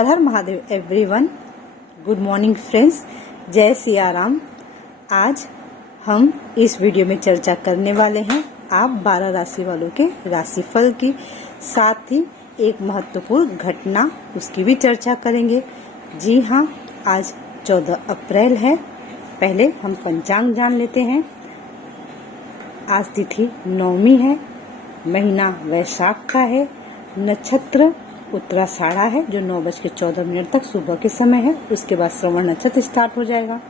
हर हर Mahadev everyone. Good morning friends, जय सिया राम। आज हम इस वीडियो में चर्चा करने वाले हैं आप 12 राशि वालों के राशिफल की, साथ ही एक महत्वपूर्ण घटना उसकी भी चर्चा करेंगे। जी हाँ, आज 14 अप्रैल है। पहले हम पंचांग जान लेते हैं। आज तिथि नवमी है, महीना वैशाख का है, नक्षत्र उत्तराषाढ़ा है जो 9:14 तक सुबह के समय है। उसके बाद श्रवण नक्षत्र स्टार्ट हो जाएगा।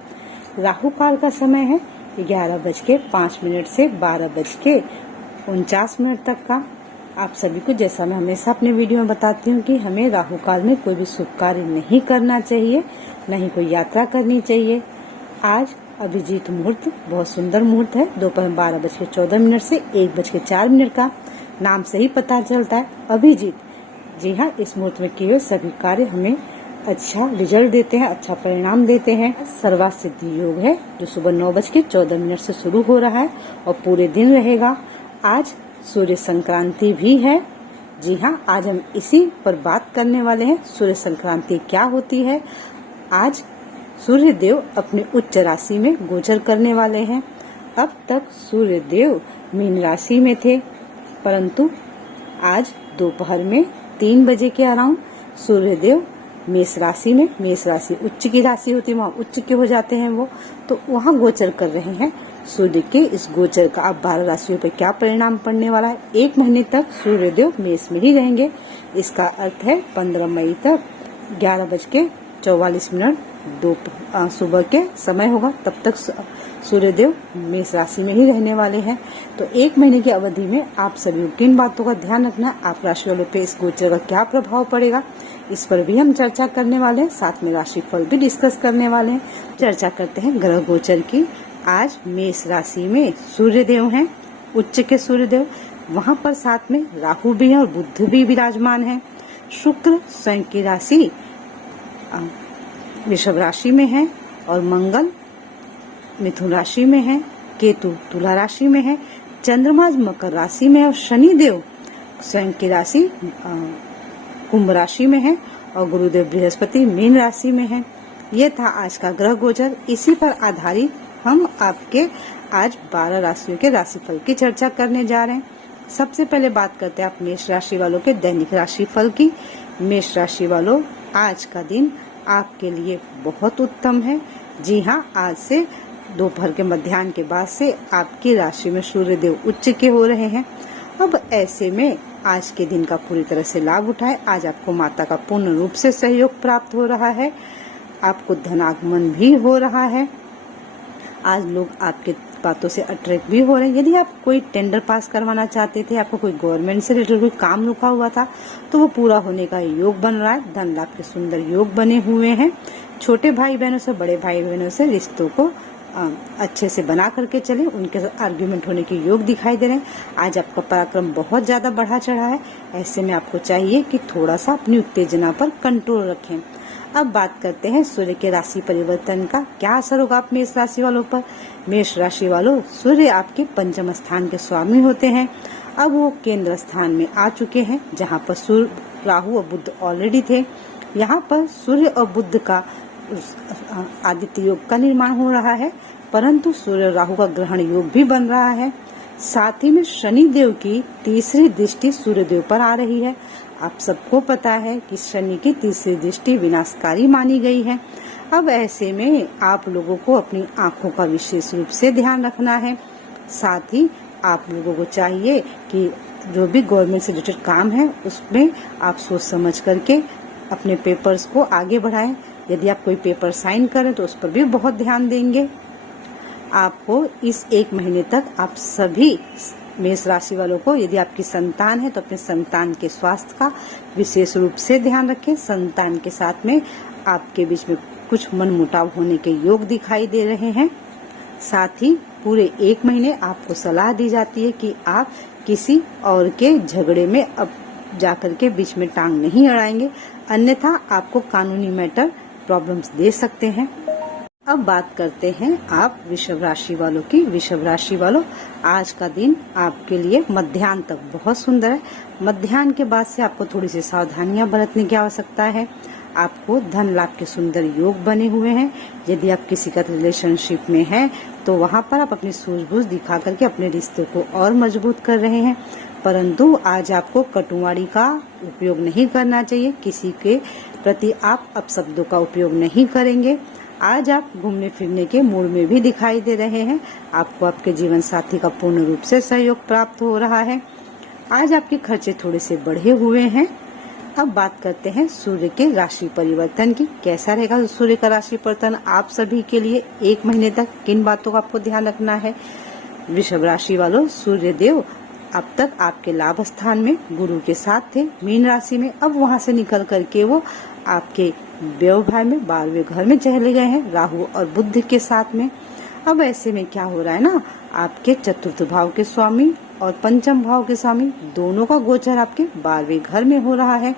राहु काल का समय है 11:05 से 12:49 तक का। आप सभी को, जैसा मैं हमेशा अपने वीडियो में बताती हूँ कि हमें राहु काल में कोई भी शुभ कार्य नहीं करना चाहिए, नहीं कोई यात्रा करनी चाहिए। आज अभिजीत मुहूर्त बहुत सुंदर मुहूर्त है, दोपहर 12:14 से 1:04 का। नाम से ही पता चलता है अभिजीत। जी हाँ, इस मुहूर्त में किए हुए सभी कार्य हमें अच्छा रिजल्ट देते हैं, अच्छा परिणाम देते हैं। सर्वार्थ सिद्धि योग है जो सुबह 9:14 से शुरू हो रहा है और पूरे दिन रहेगा। आज सूर्य संक्रांति भी है। जी हाँ, आज हम इसी पर बात करने वाले हैं। सूर्य संक्रांति क्या होती है? आज सूर्य देव अपनी उच्च राशि में गोचर करने वाले हैं। अब तक सूर्य देव मीन राशि में थे, परंतु आज दोपहर में 3 बजे के अराउंड सूर्य देव मेष राशि में, मेष राशि उच्च की राशि होती है, वहाँ उच्च के हो जाते हैं वो, तो वहाँ गोचर कर रहे हैं। सूर्य के इस गोचर का अब 12 राशियों पर क्या परिणाम पड़ने वाला है? 1 महीने तक सूर्य देव मेष में ही रहेंगे। इसका अर्थ है 15 मई तक 11:44 सुबह के समय होगा, तब तक सूर्य देव मेष राशि में ही रहने वाले हैं। तो 1 महीने की अवधि में आप सभी 3 बातों का ध्यान रखना। आप राशि वालों पे इस गोचर का क्या प्रभाव पड़ेगा, इस पर भी हम चर्चा करने वाले हैं। साथ में राशिफल भी डिस्कस करने वाले हैं। चर्चा करते हैं ग्रह गोचर की। आज मेष राशि में सूर्य देव हैं, उच्च के सूर्य देव, वहाँ पर साथ में राहु भी है और बुध भी विराजमान है। शुक्र स्वयं की राशि वृषभ राशि में है और मंगल मिथुन राशि में है, केतु तुला राशि में है, चंद्रमा मकर राशि में है और शनि देव स्वयं की राशि कुंभ राशि में है और गुरुदेव बृहस्पति मीन राशि में है। ये था आज का ग्रह गोचर। इसी पर आधारित हम आपके आज 12 राशियों के राशिफल की चर्चा करने जा रहे हैं। सबसे पहले बात करते हैं आप मेष राशि वालों के दैनिक राशिफल की। मेष राशि वालों, आज का दिन आपके लिए बहुत उत्तम है। जी हाँ, आज से दोपहर के मध्याह्न के बाद से आपकी राशि में सूर्य देव उच्च के हो रहे हैं। अब ऐसे में आज के दिन का पूरी तरह से लाभ उठाएं। आज आपको माता का पूर्ण रूप से सहयोग प्राप्त हो रहा है, आपको धनागमन भी हो रहा है। आज लोग आपके बातों से अट्रैक्ट भी हो रहे हैं। यदि आप कोई टेंडर पास करवाना चाहते थे, आपको कोई गवर्नमेंट से रिलेटेड कोई काम रुका हुआ था, तो वो पूरा होने का योग बन रहा है। धन लाभ के सुंदर योग बने हुए हैं। छोटे भाई बहनों से, बड़े भाई बहनों से रिश्तों को अच्छे से बना करके चले, उनके साथ आर्ग्यूमेंट होने के योग दिखाई दे रहे हैं। आज आपका पराक्रम बहुत ज्यादा बढ़ा चढ़ा है। ऐसे में आपको चाहिए कि थोड़ा सा अपनी उत्तेजना पर कंट्रोल रखें। अब बात करते हैं सूर्य के राशि परिवर्तन का क्या असर होगा आप मेष राशि वालों पर। मेष राशि वालों, सूर्य आपके पंचम स्थान के स्वामी होते हैं। अब वो केंद्र स्थान में आ चुके हैं, जहाँ पर सूर्य, राहु और बुध ऑलरेडी थे। यहाँ पर सूर्य और बुध का आदित्य योग का निर्माण हो रहा है, परंतु सूर्य राहु का ग्रहण योग भी बन रहा है। साथ ही में शनि देव की तीसरी दृष्टि सूर्य देव पर आ रही है। आप सबको पता है कि शनि की तीसरी दृष्टि विनाशकारी मानी गई है। अब ऐसे में आप लोगों को अपनी आंखों का विशेष रूप से ध्यान रखना है। साथ ही आप लोगों को चाहिए कि जो भी गवर्नमेंट से रिलेटेड काम है उसमें आप सोच समझ करके अपने पेपर्स को आगे बढ़ाएं। यदि आप कोई पेपर साइन करें तो उस पर भी बहुत ध्यान देंगे। आपको इस 1 महीने तक आप सभी मेष राशि वालों को, यदि आपकी संतान है तो अपने संतान के स्वास्थ्य का विशेष रूप से ध्यान रखें। संतान के साथ में आपके बीच में कुछ मनमुटाव होने के योग दिखाई दे रहे हैं। साथ ही पूरे 1 महीने आपको सलाह दी जाती है कि आप किसी और के झगड़े में अब जाकर के बीच में टांग नहीं अड़ाएंगे, अन्यथा आपको कानूनी मैटर प्रॉब्लम्स दे सकते हैं। अब बात करते हैं आप वृषभ राशि वालों की। वृषभ राशि वालों, आज का दिन आपके लिए मध्याह्न तक बहुत सुंदर है। मध्याह्न के बाद से आपको थोड़ी सी सावधानियां बरतने की आवश्यकता है। आपको धन लाभ के सुंदर योग बने हुए हैं। यदि आप किसी का रिलेशनशिप में हैं तो वहाँ पर आप अपनी सूझबूझ दिखा करके अपने रिश्ते को और मजबूत कर रहे हैं। परंतु आज आपको कटुवाणी का उपयोग नहीं करना चाहिए। किसी के प्रति आप अपशब्दों का उपयोग नहीं करेंगे। आज आप घूमने फिरने के मूड में भी दिखाई दे रहे हैं। आपको आपके जीवन साथी का पूर्ण रूप से सहयोग प्राप्त हो रहा है। आज आपके खर्चे थोड़े से बढ़े हुए हैं। अब बात करते हैं सूर्य के राशि परिवर्तन की। कैसा रहेगा सूर्य का राशि परिवर्तन आप सभी के लिए 1 महीने तक? किन बातों का आपको ध्यान रखना है? वृषभ राशि वालों, सूर्य देव अब तक आपके लाभ स्थान में गुरु के साथ थे मीन राशि में। अब वहां से निकल करके वो आपके व्यवहार में 12वें घर में चले गए हैं राहु और बुध के साथ में। अब ऐसे में क्या हो रहा है ना, आपके चतुर्थ भाव के स्वामी और पंचम भाव के स्वामी दोनों का गोचर आपके 12वें घर में हो रहा है।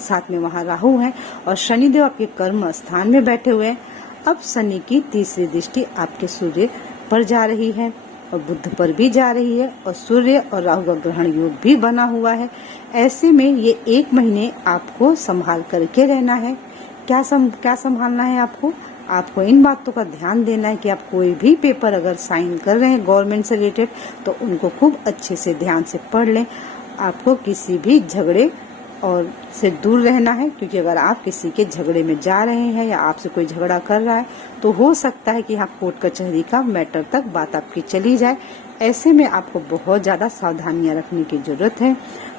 साथ में वहाँ राहु है और शनिदेव आपके कर्म स्थान में बैठे हुए हैं। अब शनि की तीसरी दृष्टि आपके सूर्य पर जा रही है और बुध पर भी जा रही है और सूर्य और राहु का ग्रहण योग भी बना हुआ है। ऐसे में ये 1 महीने आपको संभाल करके रहना है। क्या संभालना है आपको इन बातों का ध्यान देना है कि आप कोई भी पेपर अगर साइन कर रहे हैं गवर्नमेंट से रिलेटेड तो उनको खूब अच्छे से ध्यान से पढ़ लें। आपको किसी भी झगड़े और से दूर रहना है, क्योंकि अगर आप किसी के झगड़े में जा रहे हैं या आपसे कोई झगड़ा कर रहा है तो हो सकता है कि यहाँ कोर्ट कचहरी का मैटर तक बात आपकी चली जाए। ऐसे में आपको बहुत ज्यादा सावधानियां रखने की जरूरत है।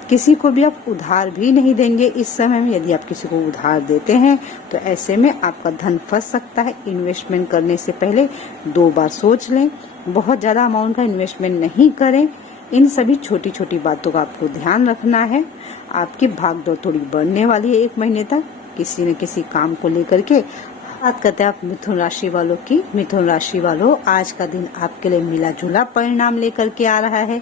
किसी को भी आप उधार भी नहीं देंगे इस समय में। यदि आप किसी को उधार देते हैं तो ऐसे में आपका धन फंस सकता है। इन्वेस्टमेंट करने से पहले 2 बार सोच लें। बहुत ज्यादा अमाउंट का इन्वेस्टमेंट नहीं करें। इन सभी छोटी छोटी बातों का आपको ध्यान रखना है। आपकी भागदौड़ थोड़ी बढ़ने वाली है 1 महीने तक किसी न किसी काम को लेकर के। बात करते हैं आप मिथुन राशि वालों की। मिथुन राशि वालों, आज का दिन आपके लिए मिला जुला परिणाम लेकर के आ रहा है।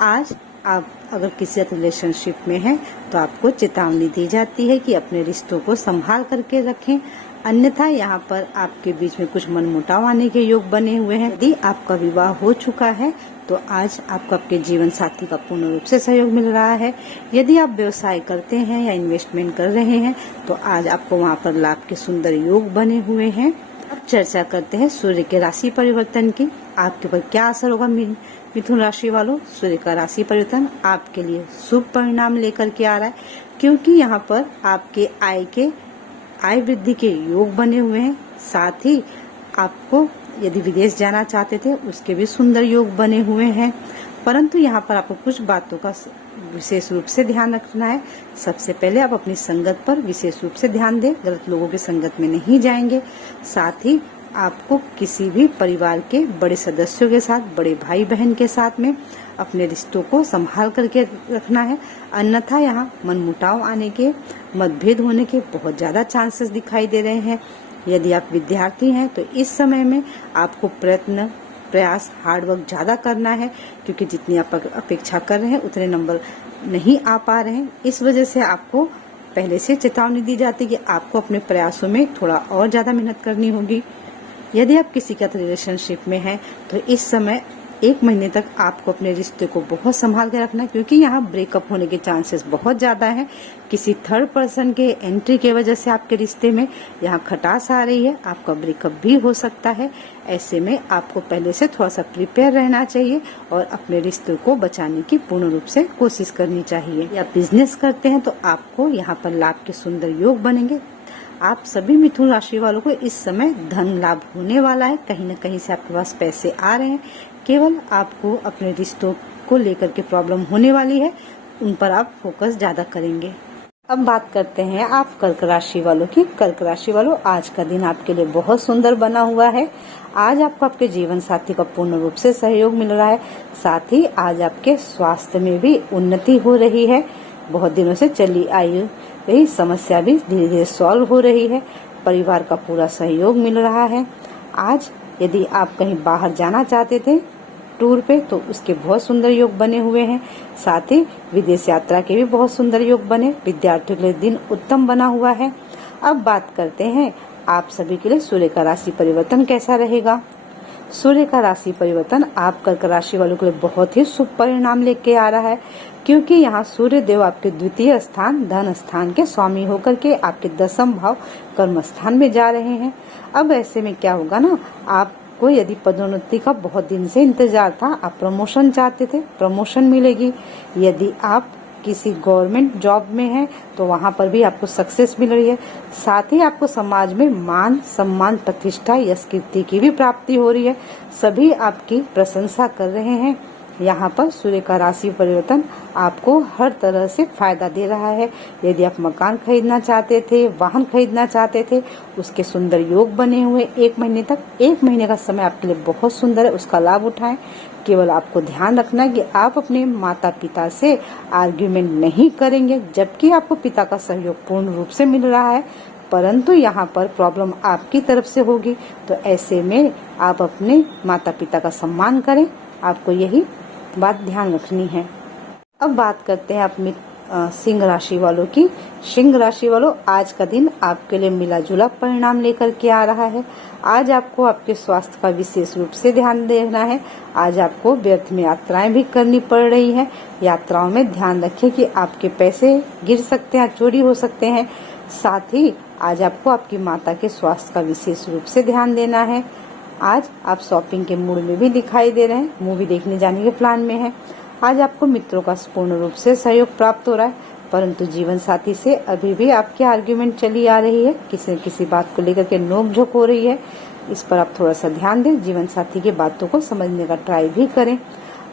आज आप अगर किसी रिलेशनशिप में हैं तो आपको चेतावनी दी जाती है कि अपने रिश्तों को संभाल करके रखें, अन्यथा यहाँ पर आपके बीच में कुछ मनमुटाव आने के योग बने हुए हैं। यदि आपका विवाह हो चुका है तो आज आपको आपके जीवन साथी का पूर्ण रूप से सहयोग मिल रहा है। यदि आप व्यवसाय करते हैं या इन्वेस्टमेंट कर रहे हैं तो आज आपको वहाँ पर लाभ के सुंदर योग बने हुए हैं। अब चर्चा करते हैं सूर्य के राशि परिवर्तन की। आपके ऊपर क्या असर होगा मिथुन राशि वालों? सूर्य का राशि परिवर्तन आपके लिए शुभ परिणाम लेकर के आ रहा है, क्योंकि यहाँ पर आपके आय वृद्धि के योग बने हुए हैं। साथ ही आपको यदि विदेश जाना चाहते थे उसके भी सुंदर योग बने हुए हैं। परंतु यहाँ पर आपको कुछ बातों का विशेष रूप से ध्यान रखना है। सबसे पहले आप अपनी संगत पर विशेष रूप से ध्यान दें, गलत लोगों की संगत में नहीं जाएंगे। साथ ही आपको किसी भी परिवार के बड़े सदस्यों के साथ, बड़े भाई बहन के साथ में अपने रिश्तों को संभाल करके रखना है, अन्यथा यहाँ मनमुटाव आने के, मतभेद होने के बहुत ज्यादा चांसेस दिखाई दे रहे हैं। यदि आप विद्यार्थी हैं तो इस समय में आपको प्रयास हार्डवर्क ज्यादा करना है, क्योंकि जितनी आप अपेक्षा कर रहे हैं उतने नंबर नहीं आ पा रहे हैं। इस वजह से आपको पहले से चेतावनी दी जाती है कि आपको अपने प्रयासों में थोड़ा और ज्यादा मेहनत करनी होगी। यदि आप किसी का रिलेशनशिप में हैं तो इस समय 1 महीने तक आपको अपने रिश्ते को बहुत संभाल के रखना है, क्योंकि यहाँ ब्रेकअप होने के चांसेस बहुत ज्यादा हैं। किसी थर्ड पर्सन के एंट्री के वजह से आपके रिश्ते में यहाँ खटास आ रही है, आपका ब्रेकअप भी हो सकता है। ऐसे में आपको पहले से थोड़ा सा प्रिपेयर रहना चाहिए और अपने रिश्ते को बचाने की पूर्ण रूप से कोशिश करनी चाहिए। या बिजनेस करते हैं तो आपको यहाँ पर लाभ के सुंदर योग बनेंगे। आप सभी मिथुन राशि वालों को इस समय धन लाभ होने वाला है। कहीं न कहीं से आपके पास पैसे आ रहे हैं। केवल आपको अपने रिश्तों को लेकर के प्रॉब्लम होने वाली है, उन पर आप फोकस ज्यादा करेंगे। अब बात करते हैं आप कर्क राशि वालों की। कर्क राशि वालों, आज का दिन आपके लिए बहुत सुंदर बना हुआ है। आज आपको आपके जीवन साथी का पूर्ण रूप से सहयोग मिल रहा है। साथ ही आज आपके स्वास्थ्य में भी उन्नति हो रही है। बहुत दिनों से चली आई रही समस्या भी धीरे धीरे सॉल्व हो रही है। परिवार का पूरा सहयोग मिल रहा है। आज यदि आप कहीं बाहर जाना चाहते थे टूर पे तो उसके बहुत सुंदर योग बने हुए हैं। साथ ही विदेश यात्रा के भी बहुत सुंदर योग बने। विद्यार्थियों के लिए दिन उत्तम बना हुआ है। अब बात करते हैं आप सभी के लिए सूर्य का राशि परिवर्तन कैसा रहेगा। सूर्य का राशि परिवर्तन आप कर्क राशि वालों के लिए बहुत ही शुभ परिणाम लेके आ रहा है, क्योंकि यहाँ सूर्य देव आपके द्वितीय स्थान धन स्थान के स्वामी होकर के आपके 10th भाव कर्म स्थान में जा रहे हैं। अब ऐसे में क्या होगा ना, आपको यदि पदोन्नति का बहुत दिन से इंतजार था, आप प्रमोशन चाहते थे, प्रमोशन मिलेगी। यदि आप किसी गवर्नमेंट जॉब में है तो वहां पर भी आपको सक्सेस मिल रही है। साथ ही आपको समाज में मान सम्मान प्रतिष्ठा यश कीर्ति की भी प्राप्ति हो रही है। सभी आपकी प्रशंसा कर रहे हैं। यहाँ पर सूर्य का राशि परिवर्तन आपको हर तरह से फायदा दे रहा है। यदि आप मकान खरीदना चाहते थे, वाहन खरीदना चाहते थे, उसके सुंदर योग बने हुए 1 महीने तक, 1 महीने का समय आपके लिए बहुत सुंदर है, उसका लाभ उठाएं। केवल आपको ध्यान रखना है कि आप अपने माता पिता से आर्ग्यूमेंट नहीं करेंगे, जबकि आपको पिता का सहयोग पूर्ण रूप से मिल रहा है, परंतु यहाँ पर प्रॉब्लम आपकी तरफ से होगी। तो ऐसे में आप अपने माता पिता का सम्मान करें, आपको यही बात ध्यान रखनी है। अब बात करते हैं अपनी सिंह राशि वालों की। सिंह राशि वालों, आज का दिन आपके लिए मिला जुला परिणाम लेकर के आ रहा है। आज आपको आपके स्वास्थ्य का विशेष रूप से ध्यान देना है। आज आपको व्यर्थ में यात्राएं भी करनी पड़ रही है। यात्राओं में ध्यान रखें कि आपके पैसे गिर सकते हैं, चोरी हो सकते हैं। साथ ही आज आपको आपकी माता के स्वास्थ्य का विशेष रूप से ध्यान देना है। आज आप शॉपिंग के मूड में भी दिखाई दे रहे हैं, मूवी देखने जाने के प्लान में है। आज आपको मित्रों का पूर्ण रूप से सहयोग प्राप्त हो रहा है, परंतु जीवन साथी से अभी भी आपकी आर्ग्यूमेंट चली आ रही है, किसी न किसी बात को लेकर के नोक-झोंक हो रही है। इस पर आप थोड़ा सा ध्यान दें, जीवन साथी की बातों को समझने का ट्राई भी करें।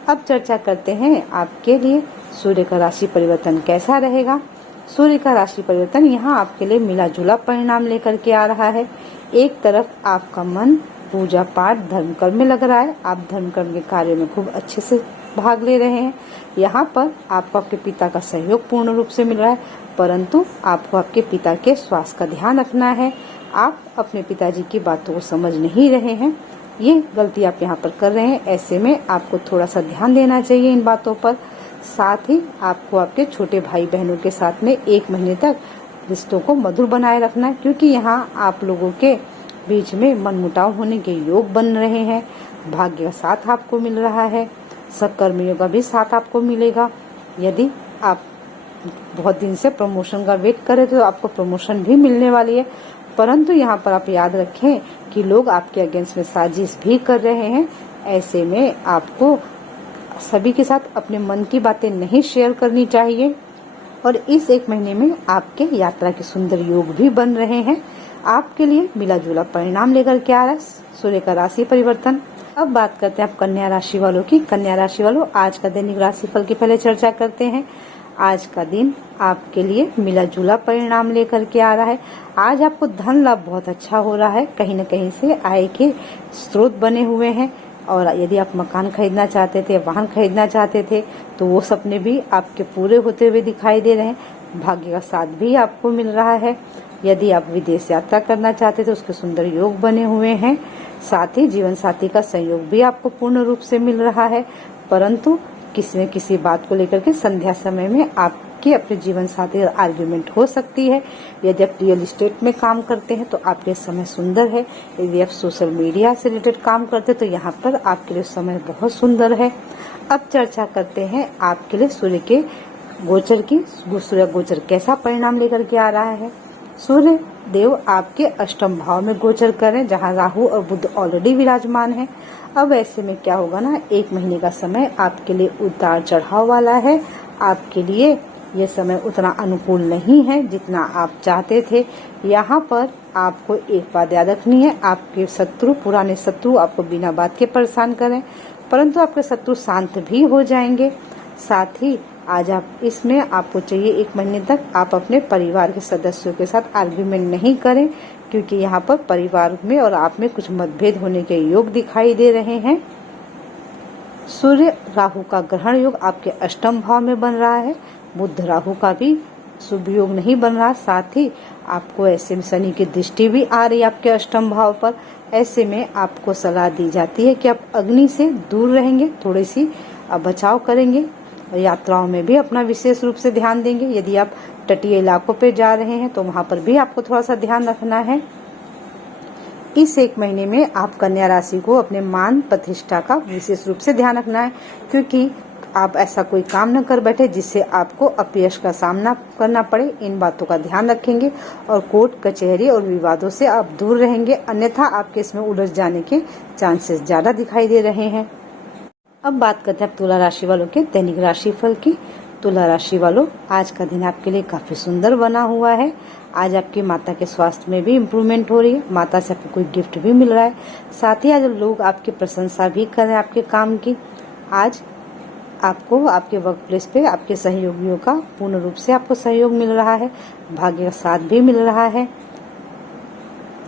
अब चर्चा करते हैं आपके लिए सूर्य का राशि परिवर्तन कैसा रहेगा। सूर्य का राशि परिवर्तन यहाँ आपके लिए मिला जुला परिणाम लेकर के आ रहा है। एक तरफ आपका मन पूजा पाठ धर्म कर्म में लग रहा है, आप धर्म कर्म के कार्य में खूब अच्छे से भाग ले रहे हैं। यहाँ पर आपको आपके पिता का सहयोग पूर्ण रूप से मिल रहा है, परंतु आपको आपके पिता के स्वास्थ्य का ध्यान रखना है। आप अपने पिताजी की बातों को समझ नहीं रहे हैं, ये गलती आप यहाँ पर कर रहे हैं। ऐसे में आपको थोड़ा सा ध्यान देना चाहिए इन बातों पर। साथ ही आपको आपके छोटे भाई बहनों के साथ में 1 महीने तक रिश्तों को मधुर बनाए रखना है, क्योंकि यहाँ आप लोगों के बीच में मनमुटाव होने के योग बन रहे हैं। भाग्य का साथ आपको मिल रहा है, सहकर्मियों का भी साथ आपको मिलेगा। यदि आप बहुत दिन से प्रमोशन का वेट कर रहे थे तो आपको प्रमोशन भी मिलने वाली है, परंतु यहाँ पर आप याद रखें कि लोग आपके अगेंस्ट में साजिश भी कर रहे हैं। ऐसे में आपको सभी के साथ अपने मन की बातें नहीं शेयर करनी चाहिए। और इस 1 महीने में आपके यात्रा के सुंदर योग भी बन रहे हैं। आपके लिए मिला जुला परिणाम लेकर के आ रहा है सूर्य का राशि परिवर्तन। अब बात करते हैं आप कन्या राशि वालों की। कन्या राशि वालों, आज का दैनिक राशिफल की पहले चर्चा करते हैं। आज का दिन आपके लिए मिला जुला परिणाम लेकर के आ रहा है। आज आपको धन लाभ बहुत अच्छा हो रहा है, कहीं न कहीं से आय के स्रोत बने हुए हैं। और यदि आप मकान खरीदना चाहते थे, वाहन खरीदना चाहते थे, तो वो सपने भी आपके पूरे होते हुए दिखाई दे रहे हैं। भाग्य का साथ भी आपको मिल रहा है। यदि आप विदेश यात्रा करना चाहते थे, उसके सुंदर योग बने हुए हैं। साथ ही जीवन साथी का सहयोग भी आपको पूर्ण रूप से मिल रहा है, परंतु किसी न किसी बात को लेकर के संध्या समय में आपके अपने जीवन साथी आर्ग्यूमेंट हो सकती है। यदि आप रियल एस्टेट में काम करते हैं तो आपके लिए समय सुंदर है। यदि आप सोशल मीडिया से रिलेटेड काम करते हैं तो यहाँ पर आपके लिए समय बहुत सुंदर है। अब चर्चा करते हैं आपके लिए सूर्य के गोचर की। सूर्य गोचर कैसा परिणाम लेकर के आ रहा है। सूर्य देव आपके 8th भाव में गोचर करें, जहां राहु और बुध ऑलरेडी विराजमान है। अब ऐसे में क्या होगा ना, 1 महीने का समय आपके लिए उतार चढ़ाव वाला है। आपके लिए ये समय उतना अनुकूल नहीं है जितना आप चाहते थे। यहाँ पर आपको एक बात याद रखनी है, आपके शत्रु, पुराने शत्रु आपको बिना बात के परेशान करें, परंतु आपके शत्रु शांत भी हो जाएंगे। साथ ही आज आप इसमें आपको चाहिए 1 महीने तक आप अपने परिवार के सदस्यों के साथ आर्ग्यूमेंट नहीं करें, क्योंकि यहाँ पर परिवार में और आप में कुछ मतभेद होने के योग दिखाई दे रहे हैं। सूर्य राहु का ग्रहण योग आपके 8th भाव में बन रहा है। बुध राहु का भी शुभ योग नहीं बन रहा। साथ ही आपको ऐसे में शनि की दृष्टि भी आ रही है आपके 8th भाव पर। ऐसे में आपको सलाह दी जाती है कि आप अग्नि से दूर रहेंगे, थोड़ी सी बचाव करेंगे। यात्राओं में भी अपना विशेष रूप से ध्यान देंगे। यदि आप तटीय इलाकों पे जा रहे हैं तो वहां पर भी आपको थोड़ा सा ध्यान रखना है। इस एक महीने में आप कन्या राशि को अपने मान प्रतिष्ठा का विशेष रूप से ध्यान रखना है, क्योंकि आप ऐसा कोई काम न कर बैठे जिससे आपको अपयश का सामना करना पड़े। इन बातों का ध्यान रखेंगे और कोर्ट कचहरी और विवादों से आप दूर रहेंगे, अन्यथा आपके इसमें उलझ जाने के चांसेस ज्यादा दिखाई दे रहे हैं। अब बात करते हैं तुला राशि वालों के दैनिक राशि फल की। तुला राशि वालों, आज का दिन आपके लिए काफी सुंदर बना हुआ है। आज आपकी माता के स्वास्थ्य में भी इम्प्रूवमेंट हो रही है, माता से आपको कोई गिफ्ट भी मिल रहा है, साथ ही आज लोग आपकी प्रशंसा भी कर रहे हैं आपके काम की। आज आपको आपके वर्क प्लेस पे आपके सहयोगियों का पूर्ण रूप से आपको सहयोग मिल रहा है, भाग्य का साथ भी मिल रहा है।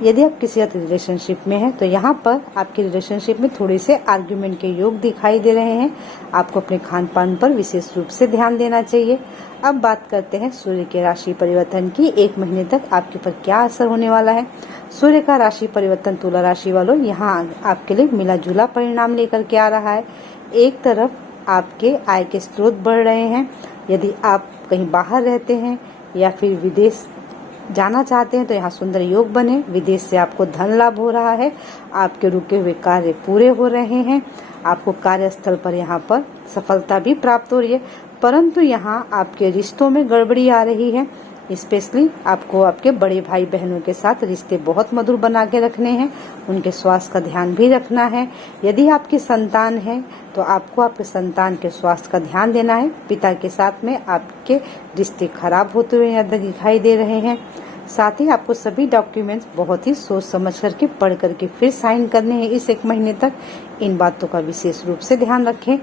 यदि आप किसी रिलेशनशिप में हैं तो यहाँ पर आपके रिलेशनशिप में थोड़े से आर्ग्यूमेंट के योग दिखाई दे रहे हैं। आपको अपने खान पान पर विशेष रूप से ध्यान देना चाहिए। अब बात करते हैं सूर्य के राशि परिवर्तन की। एक महीने तक आपके पर क्या असर होने वाला है। सूर्य का राशि परिवर्तन तुला राशि वालों यहाँ आपके लिए मिला जुला परिणाम लेकर के आ रहा है। एक तरफ आपके आय के स्रोत बढ़ रहे हैं। यदि आप कहीं बाहर रहते हैं या फिर विदेश जाना चाहते हैं तो यहाँ सुंदर योग बने। विदेश से आपको धन लाभ हो रहा है, आपके रुके हुए कार्य पूरे हो रहे हैं, आपको कार्यस्थल पर यहाँ पर सफलता भी प्राप्त हो रही है। परंतु यहाँ आपके रिश्तों में गड़बड़ी आ रही है। स्पेशली आपको आपके बड़े भाई बहनों के साथ रिश्ते बहुत मधुर बना के रखने हैं, उनके स्वास्थ्य का ध्यान भी रखना है। यदि आपकी संतान है तो आपको आपके संतान के स्वास्थ्य का ध्यान देना है। पिता के साथ में आपके रिश्ते खराब होते हुए यहाँ दिखाई दे रहे हैं। साथ ही आपको सभी डॉक्यूमेंट्स बहुत ही सोच समझ करके पढ़ करके फिर साइन करने हैं इस एक महीने तक। इन बातों का विशेष रूप से ध्यान रखें।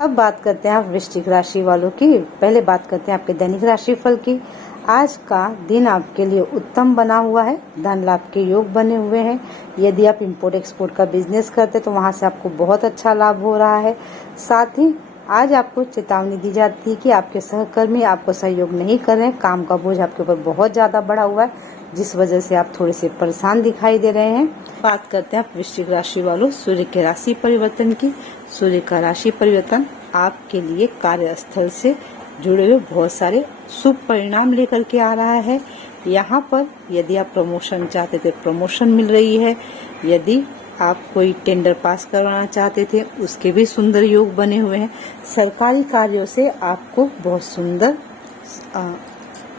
अब बात करते हैं आप वृश्चिक राशि वालों की। पहले बात करते हैं आपके दैनिक राशि फल की। आज का दिन आपके लिए उत्तम बना हुआ है, धन लाभ के योग बने हुए हैं। यदि आप इंपोर्ट एक्सपोर्ट का बिजनेस करते तो वहां से आपको बहुत अच्छा लाभ हो रहा है। साथ ही आज आपको चेतावनी दी जाती है कि आपके सहकर्मी आपको सहयोग नहीं कर रहे हैं, काम का बोझ आपके ऊपर बहुत ज्यादा बढ़ा हुआ है, जिस वजह से आप थोड़े से परेशान दिखाई दे रहे हैं। बात करते हैं आप वृश्चिक राशि वालों सूर्य के राशि परिवर्तन की। सूर्य का राशि परिवर्तन आपके लिए कार्यस्थल से जुड़े हुए बहुत सारे शुभ परिणाम लेकर के आ रहा है। यहाँ पर यदि आप प्रमोशन चाहते थे प्रमोशन मिल रही है, यदि आप कोई टेंडर पास करवाना चाहते थे उसके भी सुंदर योग बने हुए हैं। सरकारी कार्यों से आपको बहुत सुंदर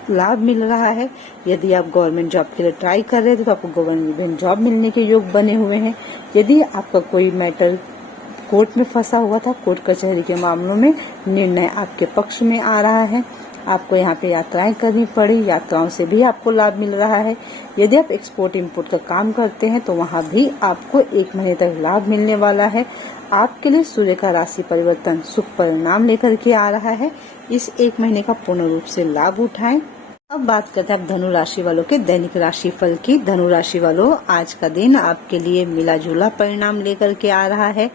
लाभ मिल रहा है। यदि आप गवर्नमेंट जॉब के लिए ट्राई कर रहे थे तो आपको गवर्नमेंट जॉब मिलने के योग बने हुए हैं। यदि आपका कोई मैटर कोर्ट में फंसा हुआ था, कोर्ट कचहरी के मामलों में निर्णय आपके पक्ष में आ रहा है। आपको यहाँ पे यात्राएं करनी पड़ी, यात्राओं से भी आपको लाभ मिल रहा है। यदि आप एक्सपोर्ट इंपोर्ट का काम करते हैं तो वहाँ भी आपको एक महीने तक लाभ मिलने वाला है। आपके लिए सूर्य का राशि परिवर्तन शुभ परिणाम लेकर के आ रहा है। इस एक महीने का पूर्ण रूप से लाभ उठाएं। अब बात करते हैं आप धनु राशि वालों के दैनिक राशि फल की। धनु राशि वालों, आज का दिन आपके लिए मिला जुला परिणाम लेकर के आ रहा है।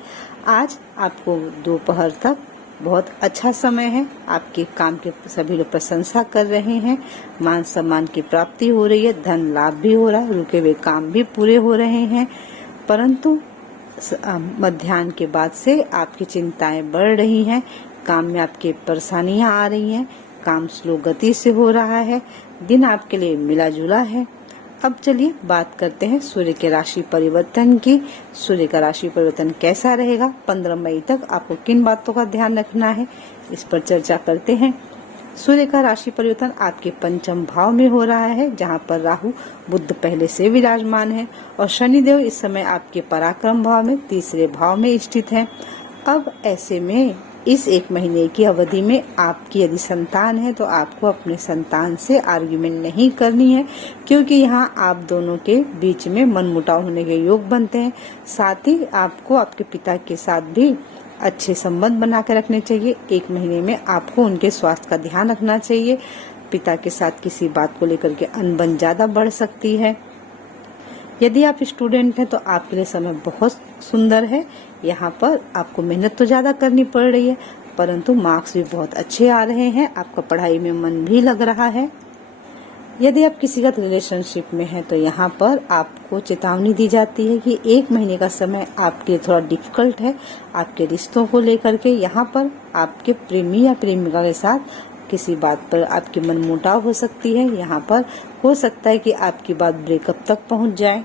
आज आपको दोपहर तक बहुत अच्छा समय है। आपके काम के सभी लोग प्रशंसा कर रहे हैं, मान सम्मान की प्राप्ति हो रही है, धन लाभ भी हो रहा है, रुके हुए काम भी पूरे हो रहे हैं। परंतु मध्याह्न के बाद से आपकी चिंताएं बढ़ रही हैं, काम में आपकी परेशानियां आ रही हैं, काम स्लो गति से हो रहा है। दिन आपके लिए मिला जुला है। अब चलिए बात करते हैं सूर्य के राशि परिवर्तन की। सूर्य का राशि परिवर्तन कैसा रहेगा, 15 मई तक आपको किन बातों का ध्यान रखना है, इस पर चर्चा करते हैं। सूर्य का राशि परिवर्तन आपके पंचम भाव में हो रहा है, जहां पर राहु बुध पहले से विराजमान है और शनिदेव इस समय आपके पराक्रम भाव में तीसरे भाव में स्थित है। अब ऐसे में इस एक महीने की अवधि में आपकी यदि संतान है तो आपको अपने संतान से आर्ग्यूमेंट नहीं करनी है, क्योंकि यहाँ आप दोनों के बीच में मनमुटाव होने के योग बनते हैं। साथ ही आपको आपके पिता के साथ भी अच्छे संबंध बना के रखने चाहिए। एक महीने में आपको उनके स्वास्थ्य का ध्यान रखना चाहिए। पिता के साथ किसी बात को लेकर के अनबन ज्यादा बढ़ सकती है। यदि आप स्टूडेंट हैं तो आपके लिए समय बहुत सुंदर है। यहाँ पर आपको मेहनत तो ज्यादा करनी पड़ रही है, परंतु मार्क्स भी बहुत अच्छे आ रहे हैं, आपका पढ़ाई में मन भी लग रहा है। यदि आप किसी का रिलेशनशिप में हैं तो यहाँ पर आपको चेतावनी दी जाती है कि एक महीने का समय आपके लिए थोड़ा डिफिकल्ट है आपके रिश्तों को लेकर के। यहाँ पर आपके प्रेमी या प्रेमिका के साथ किसी बात पर आपकी मनमुटाव हो सकती है। यहाँ पर हो सकता है कि आपकी बात ब्रेकअप तक पहुँच जाए।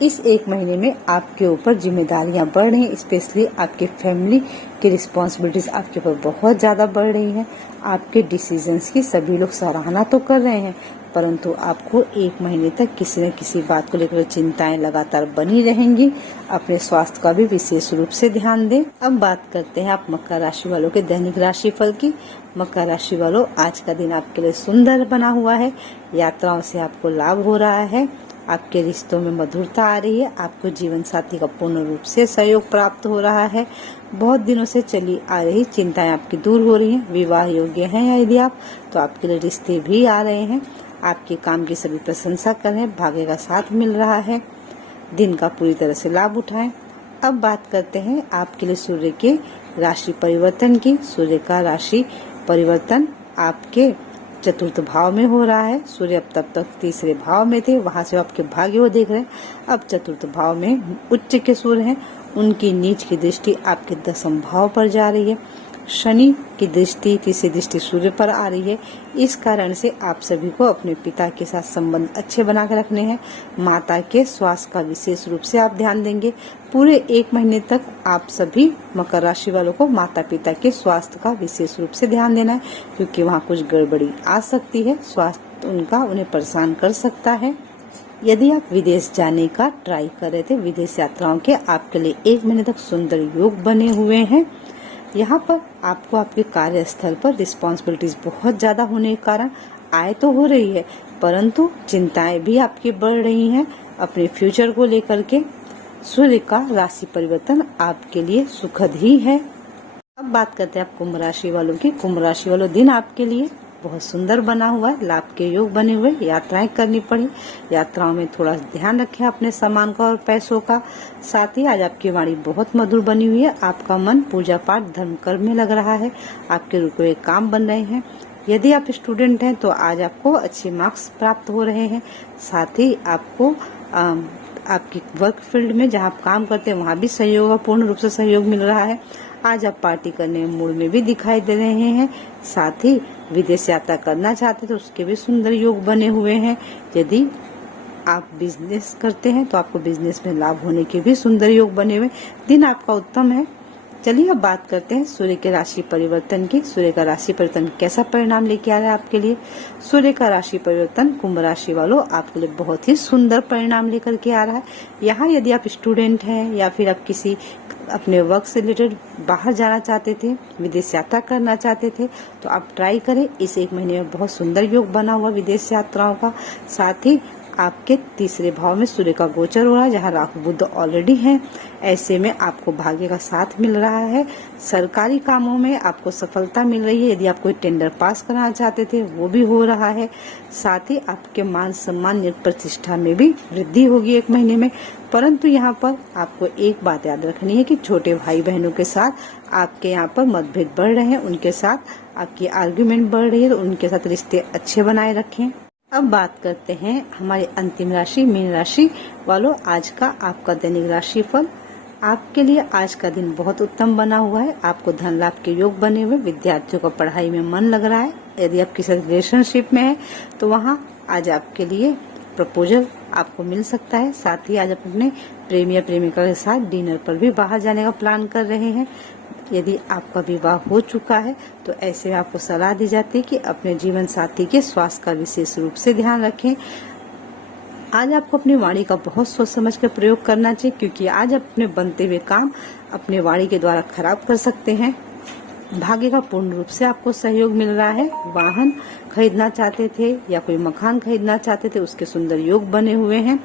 इस एक महीने में आपके ऊपर जिम्मेदारियां बढ़ रही हैं, स्पेशली आपके फैमिली की रिस्पॉन्सिबिलिटीज आपके ऊपर बहुत ज़्यादा बढ़ रही हैं। आपके डिसीजंस की सभी लोग सराहना तो कर रहे हैं, परंतु आपको एक महीने तक किसी न किसी बात को लेकर चिंताएं लगातार बनी रहेंगी। अपने स्वास्थ्य का भी विशेष रूप से ध्यान दें। अब बात करते हैं आप मकर राशि वालों के दैनिक राशि फल की। मकर राशि वालों, आज का दिन आपके लिए सुंदर बना हुआ है। यात्राओं से आपको लाभ हो रहा है, आपके रिश्तों में मधुरता आ रही है, आपको जीवन साथी का पूर्ण रूप से सहयोग प्राप्त हो रहा है। बहुत दिनों से चली आ रही चिंताएं आपकी दूर हो रही हैं। विवाह योग्य हैं या यदि आप, तो आपके लिए रिश्ते भी आ रहे हैं। आपके काम की सभी प्रशंसा कर रहे हैं, भाग्य का साथ मिल रहा है। दिन का पूरी तरह से लाभ उठाएं। अब बात करते हैं आपके लिए सूर्य के राशि परिवर्तन की। सूर्य का राशि परिवर्तन आपके चतुर्थ भाव में हो रहा है। सूर्य अब तक तीसरे भाव में थे, वहां से आपके भाग्य को देख रहे हैं। अब चतुर्थ भाव में उच्च के सूर्य हैं, उनकी नीच की दृष्टि आपके दसम भाव पर जा रही है। शनि की दृष्टि, तीसरी दृष्टि सूर्य पर आ रही है। इस कारण से आप सभी को अपने पिता के साथ संबंध अच्छे बना के रखने हैं। माता के स्वास्थ्य का विशेष रूप से आप ध्यान देंगे। पूरे एक महीने तक आप सभी मकर राशि वालों को माता पिता के स्वास्थ्य का विशेष रूप से ध्यान देना है, क्योंकि वहाँ कुछ गड़बड़ी आ सकती है। स्वास्थ्य उनका उन्हें परेशान कर सकता है। यदि आप विदेश जाने का ट्राई कर रहे थे, विदेश यात्राओं के आपके लिए एक महीने तक सुंदर योग बने हुए हैं। यहाँ पर आपको आपके कार्यस्थल पर रिस्पॉन्सिबिलिटीज बहुत ज्यादा होने के कारण आय तो हो रही है, परंतु चिंताएं भी आपकी बढ़ रही हैं अपने फ्यूचर को लेकर के। सूर्य का राशि परिवर्तन आपके लिए सुखद ही है। अब बात करते हैं आप कुंभ राशि वालों की। कुंभ राशि वालों, दिन आपके लिए बहुत सुंदर बना हुआ है, लाभ के योग बने हुए। यात्राएं करनी पड़ी, यात्राओं में थोड़ा ध्यान रखें अपने सामान का और पैसों का। साथ ही आज आपकी वाणी बहुत मधुर बनी हुई है। आपका मन पूजा पाठ धर्म कर्म में लग रहा है। आपके रुके हुए काम बन रहे हैं। यदि आप स्टूडेंट हैं तो आज आपको अच्छे मार्क्स प्राप्त हो रहे हैं। साथ ही आपको आपकी वर्क फील्ड में जहाँ आप काम करते हैं वहाँ भी सहयोग, पूर्ण रूप से सहयोग मिल रहा है। आज आप पार्टी करने मूड में भी दिखाई दे रहे हैं। साथ ही विदेश यात्रा करना चाहते तो उसके भी सुंदर योग बने हुए हैं। यदि आप बिजनेस करते हैं तो आपको बिजनेस में लाभ होने के भी सुंदर योग बने हुए। दिन आपका उत्तम है। चलिए अब बात करते हैं सूर्य के राशि परिवर्तन की। सूर्य का राशि परिवर्तन कैसा परिणाम लेके आ रहा है आपके लिए। सूर्य का राशि परिवर्तन कुंभ राशि वालों आपके लिए बहुत ही सुंदर परिणाम लेकर के आ रहा है। यहाँ यदि आप स्टूडेंट हैं या फिर आप किसी अपने वर्क से रिलेटेड बाहर जाना चाहते थे, विदेश यात्रा करना चाहते थे, तो आप ट्राई करें। इस एक महीने में बहुत सुंदर योग बना हुआ विदेश यात्राओं का। साथ ही आपके तीसरे भाव में सूर्य का गोचर हो रहा है, जहाँ राहु बुध ऑलरेडी हैं। ऐसे में आपको भाग्य का साथ मिल रहा है। सरकारी कामों में आपको सफलता मिल रही है। यदि आप कोई टेंडर पास कराना चाहते थे वो भी हो रहा है। साथ ही आपके मान सम्मान निज प्रतिष्ठा में भी वृद्धि होगी एक महीने में। परंतु यहाँ पर आपको एक बात याद रखनी है कि छोटे भाई बहनों के साथ आपके यहाँ पर मतभेद बढ़ रहे हैं, उनके साथ आपकी आर्ग्यूमेंट बढ़ रही है, तो उनके साथ रिश्ते अच्छे बनाए रखें। अब बात करते हैं हमारी अंतिम राशि मीन राशि वालों। आज का आपका दैनिक राशि फल आपके लिए आज का दिन बहुत उत्तम बना हुआ है। आपको धन लाभ के योग बने हुए। विद्यार्थियों का पढ़ाई में मन लग रहा है। यदि आप किसी रिलेशनशिप में है तो वहाँ आज आपके लिए प्रपोजल आपको मिल सकता है। साथ ही आज आप अपने प्रेमी या प्रेमिका के साथ डिनर पर भी बाहर जाने का प्लान कर रहे हैं। यदि आपका विवाह हो चुका है तो ऐसे में आपको सलाह दी जाती है कि अपने जीवन साथी के स्वास्थ्य का विशेष रूप से ध्यान रखें। आज आपको अपनी वाणी का बहुत सोच समझ कर प्रयोग करना चाहिए, क्योंकि आज आप अपने बनते हुए काम अपने वाणी के द्वारा खराब कर सकते हैं। भाग्य का पूर्ण रूप से आपको सहयोग मिल रहा है। वाहन खरीदना चाहते थे या कोई मकान खरीदना चाहते थे, उसके सुंदर योग बने हुए हैं।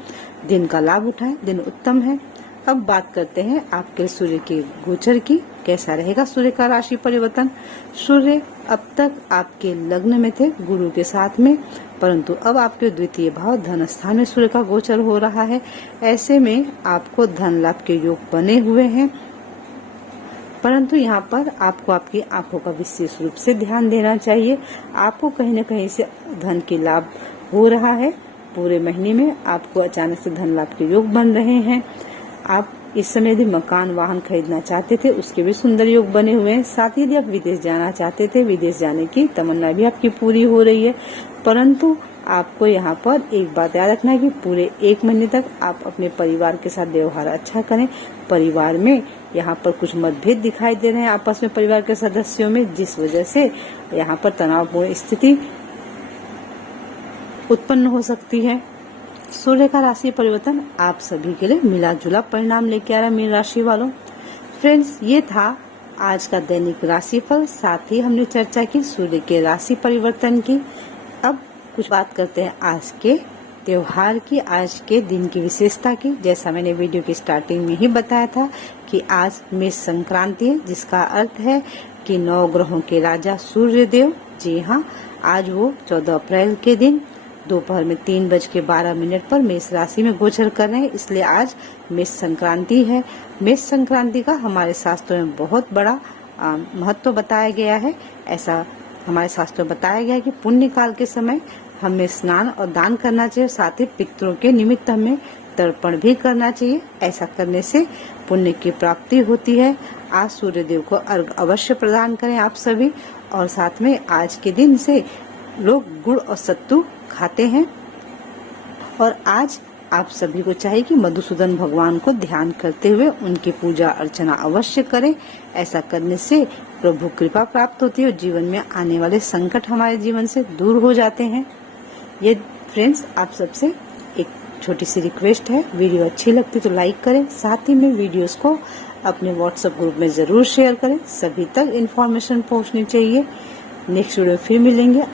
दिन का लाभ उठाएं, दिन उत्तम है। अब बात करते हैं आपके सूर्य के गोचर की। कैसा रहेगा सूर्य का राशि परिवर्तन। सूर्य अब तक आपके लग्न में थे गुरु के साथ में, परंतु अब आपके द्वितीय भाव धन स्थान में सूर्य का गोचर हो रहा है। ऐसे में आपको धन लाभ के योग बने हुए हैं, परंतु यहाँ पर आपको आपकी आंखों का विशेष रूप से ध्यान देना चाहिए। आपको कहीं न कहीं से धन के लाभ हो रहा है। पूरे महीने में आपको अचानक से धन लाभ के योग बन रहे हैं। आप इस समय यदि मकान वाहन खरीदना चाहते थे उसके भी सुंदर योग बने हुए हैं। साथ ही यदि आप विदेश जाना चाहते थे, विदेश जाने की तमन्ना भी आपकी पूरी हो रही है। परंतु आपको यहाँ पर एक बात याद रखना है कि पूरे 1 महीने तक आप अपने परिवार के साथ व्यवहार अच्छा करें। परिवार में यहाँ पर कुछ मतभेद दिखाई दे रहे हैं आपस में परिवार के सदस्यों में, जिस वजह से यहाँ पर तनावपूर्ण स्थिति उत्पन्न हो सकती है। सूर्य का राशि परिवर्तन आप सभी के लिए मिला जुला परिणाम लेके आ रहा है मीन राशि वालों। फ्रेंड्स, ये था आज का दैनिक राशिफल। साथ ही हमने चर्चा की सूर्य के राशि परिवर्तन की। अब कुछ बात करते हैं आज के त्योहार की, आज के दिन की विशेषता की। जैसा मैंने वीडियो की स्टार्टिंग में ही बताया था कि आज मेष संक्रांति है, जिसका अर्थ है कि 9 ग्रहों के राजा सूर्य देव, जी हाँ, आज वो 14 अप्रैल के दिन दोपहर में 3:12 पर मेष राशि में गोचर कर रहे हैं। इसलिए आज मेष संक्रांति है। मेष संक्रांति का हमारे शास्त्रों में बहुत बड़ा महत्व बताया गया है। ऐसा हमारे शास्त्रों में बताया गया है कि पुण्य काल के समय हमें स्नान और दान करना चाहिए, साथ ही पितरों के निमित्त हमें तर्पण भी करना चाहिए। ऐसा करने से पुण्य की प्राप्ति होती है। आज सूर्य देव को अर्घ अवश्य प्रदान करें आप सभी। और साथ में आज के दिन से लोग गुड़ और सत्तू खाते हैं। और आज आप सभी को चाहिए कि मधुसूदन भगवान को ध्यान करते हुए उनकी पूजा अर्चना अवश्य करें। ऐसा करने से प्रभु कृपा प्राप्त होती है और जीवन में आने वाले संकट हमारे जीवन से दूर हो जाते हैं। ये फ्रेंड्स, आप सबसे एक छोटी सी रिक्वेस्ट है, वीडियो अच्छी लगती तो लाइक करें, साथ ही में वीडियोस को अपने व्हाट्सएप ग्रुप में जरूर शेयर करें। सभी तक इन्फॉर्मेशन पहुंचनी चाहिए। नेक्स्ट वीडियो में फिर मिलेंगे।